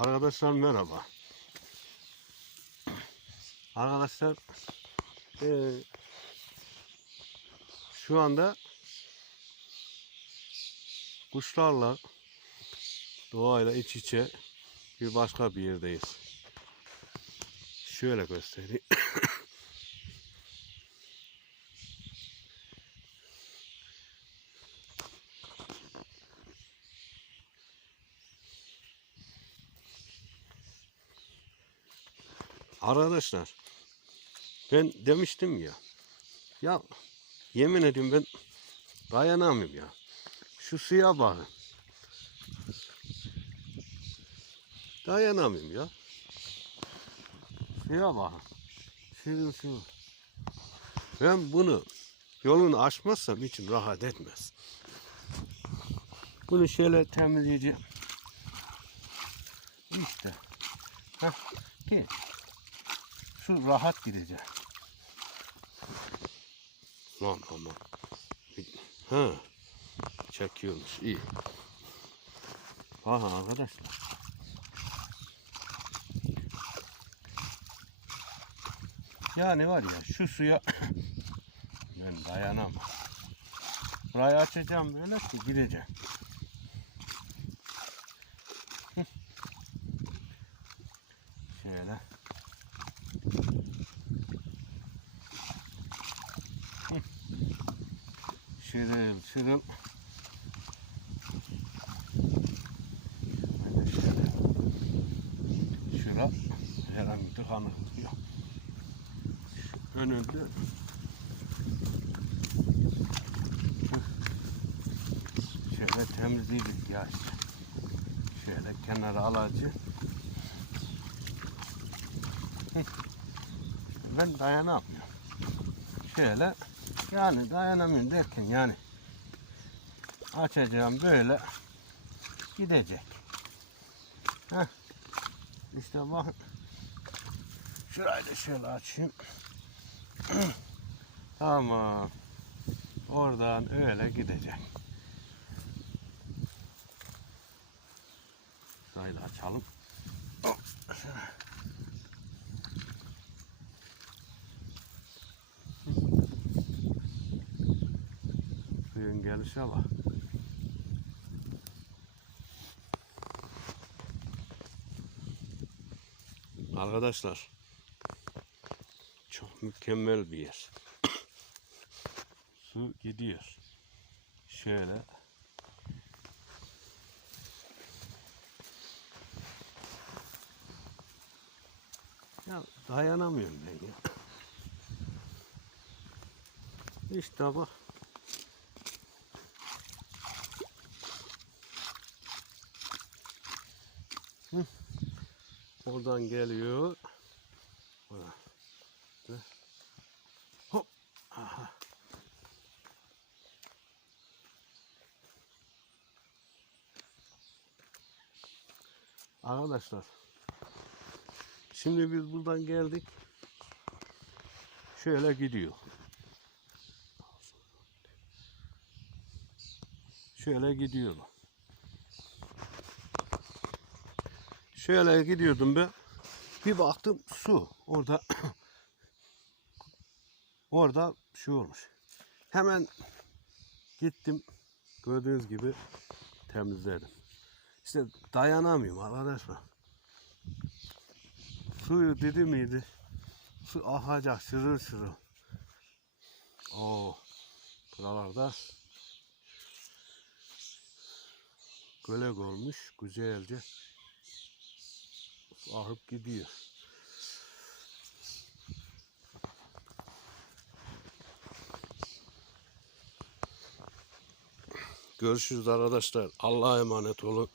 Arkadaşlar merhaba. Arkadaşlar eee, şu anda kuşlarla doğayla iç içe bir başka bir yerdeyiz. Şöyle göstereyim. Arkadaşlar ben demiştim ya ya yemin ediyorum ben dayanamıyorum ya. Şu suya bakın. Dayanamıyorum ya. Suya bakın. Şirin su. Ben bunu yolunu aşmazsam için rahat etmez. Bunu şöyle temizleyeceğim. İşte. Heh, ki şu rahat gidecek. Lan aman. Ha. Çekiyormuş. iyi. Aha arkadaşlar. Yani var ya şu suya ben dayanamam. Burayı açacağım böyle ki gideceğim. Şöyle. Şöyle. Şura herhangi tıkanık diyor. Önünde şöyle temizledik ya işte. Şöyle kenara alacağım. Ben dayanamıyorum. Şöyle yani dayanamıyorum derken yani açacağım böyle gidecek. Heh. İşte bakın. Şurayı da şöyle açayım. tamam. Oradan öyle gidecek. Şurayı da açalım. Hop. Suyun gelişe bak. Arkadaşlar çok mükemmel bir yer. Su gidiyor. Şöyle Ya dayanamıyorum ben ya. İşte bak. Hı. Oradan geliyor. Hop. Aha. Arkadaşlar. Şimdi biz buradan geldik. Şöyle gidiyor. Şöyle gidiyor. Şöyle gidiyordum ben. Bir baktım su. Orada orada şu olmuş. Hemen gittim. Gördüğünüz gibi temizledim. İşte dayanamıyorum arkadaşlar. Suyu dedi miydi? Su akacak sırır sırır. Oo. Buralarda gölek olmuş güzelce ahıp gidiyor. Görüşürüz arkadaşlar. Allah'a emanet olun.